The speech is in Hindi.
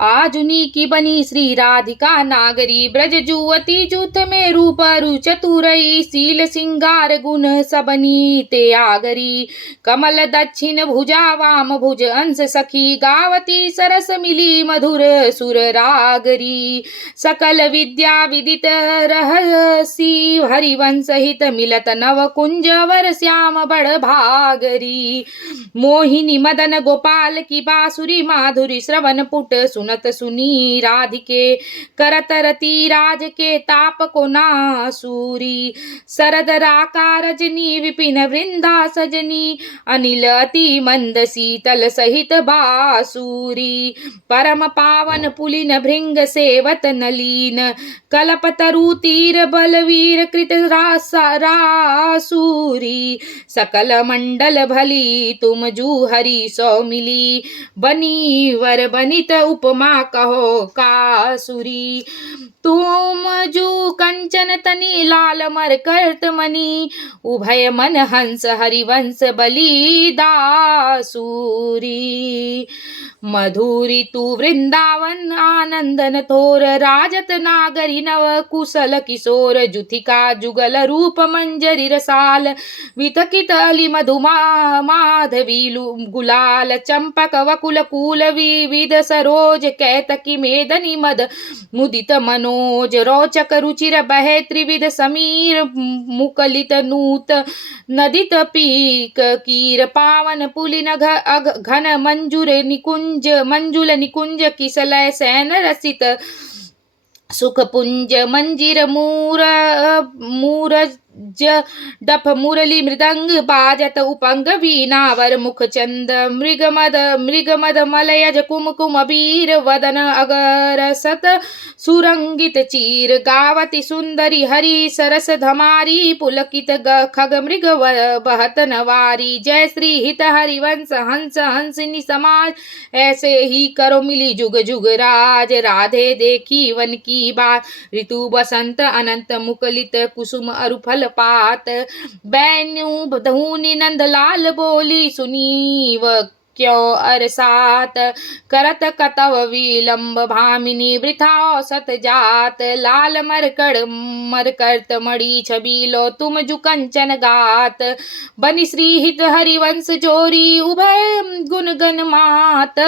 आजुनी की बनी श्री राधिका नागरी, ब्रज जुवती जूथ में रूप रु चतुरई, शील सिंगार गुण सबनी ते आगरी। कमल दक्षिण भुजा वाम भुज अंश सखी, गावती सरस मिली मधुर सुर रागरी। सकल विद्या विदित रहसी, हरिवंश हित मिलत नव कुंज वर श्याम बड़ भागरी। मोहिनी मदन गोपाल की बांसुरी, माधुरी श्रवण पुट सुनत सुनी राधिके, करत रति राज के ताप को नासूरी। शरद राका रजनी विपिन वृंदा सजनी, अनिल अति मंद शीतल सहित बासूरी। परम पावन पुलिन भृंग सेवत नलीन, कल्पतरु तीर बलवीर कृत रासूरी। सकल मंडल भली तुम जू हरि सो मिली, बनी वर बनित उपमा कहो कासुरी। तुम जू कंचन तनी लाल मर कर्त मनी, उभय मन हंस हरिवंश बलि दासूरी। मधुरी तू वृंदावन आनंदन थोर, राजत नागरी नव कुशल किशोर। जुथिका जुगल रूप मंजरी रसाल, वितकित अली मधुमा माधवी गुलाल। चंपक वकुल कूल विविध सरोज, कैतकी मेदनी मद मुदित मनोज। रोचक रुचिर बहे त्रिविध समीर, मुकलित नूत नदित पीक कीर। पावन पुलिन घन मंजुल निकुंज, किसलय सैन रसित सुख पुंज। मंजीर मूरज डफ मुरली मृदंग, बाजत उपंग वीणावर मुख चंद। मृगमद मलयज कुमकुम बीर, वदन अगरसत सुरंगित चीर। गावती सुंदरी हरि सरस धमारी, पुलकित खग मृग बहत नवारी। जय श्री हित हरिवंश हंस हंसिनी समाज, ऐसे ही करो मिली जुग जुग राज। राधे देखी वन की बात, ऋतु बसंत अनंत मुकलित कुसुम अरु फल पात। बैनु धूनि नंद लाल बोली, सुनी व क्यों अरसात। करत कतव विलंब भामिनी, वृथा औसत जात। लाल मरकर्त मणि छबीलो, तुम जु कंचन गात। बनि श्री हित हरिवंश जोरी, उभय गुण गण मात।